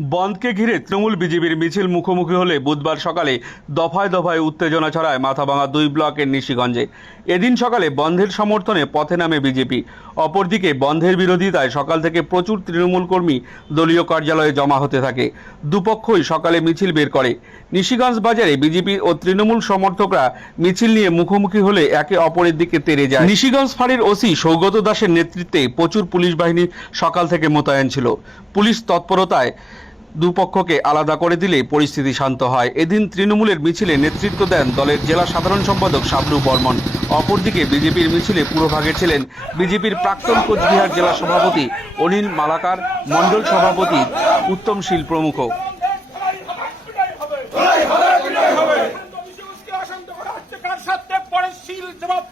বন্ধকে ঘিরে তৃণমূল বিজেপির মিছিল মুখোমুখি হলে বুধবার সকালে দফায় দফায় উত্তেজনা ছড়ায় মাথাভাঙা 2 ব্লকের নিশিগঞ্জে। এদিন সকালে বন্ধের সমর্থনে পথে নামে বিজেপি। অপরদিকে বন্ধের বিরোধিতায় সকাল থেকে প্রচুর তৃণমূল কর্মী দলীয় কার্যালয়ে জমা হতে থাকে। দুপক্ষই সকালে মিছিল বের করে। নিশিগঞ্জ বাজারে বিজেপি ও তৃণমূল সমর্থকরা মিছিল নিয়ে মুখোমুখি হলে একে অপরের দিকে তেড়ে যায়। নিশিগঞ্জ ফাঁড়ির ওসি সৌগত দাসের নেতৃত্বে প্রচুর পুলিশ বাহিনী সকাল থেকে মোতায়েন ছিল। পুলিশ তৎপরতায় দুপক্ষকে আলাদা করে দিলে পরিস্থিতি শান্ত হয়। এদিন তৃণমূলের মিছিলে নেতৃত্ব দেন দলের জেলা সাধারণ সম্পাদক শাবনু বর্মন। অপরদিকে বিজেপির মিছিলে পুরোভাগে ছিলেন বিজেপির প্রাক্তন কোচবিহার জেলা সভাপতি অনিল মালাকার, মণ্ডল সভাপতি উত্তম শীল প্রমুখ। জবাব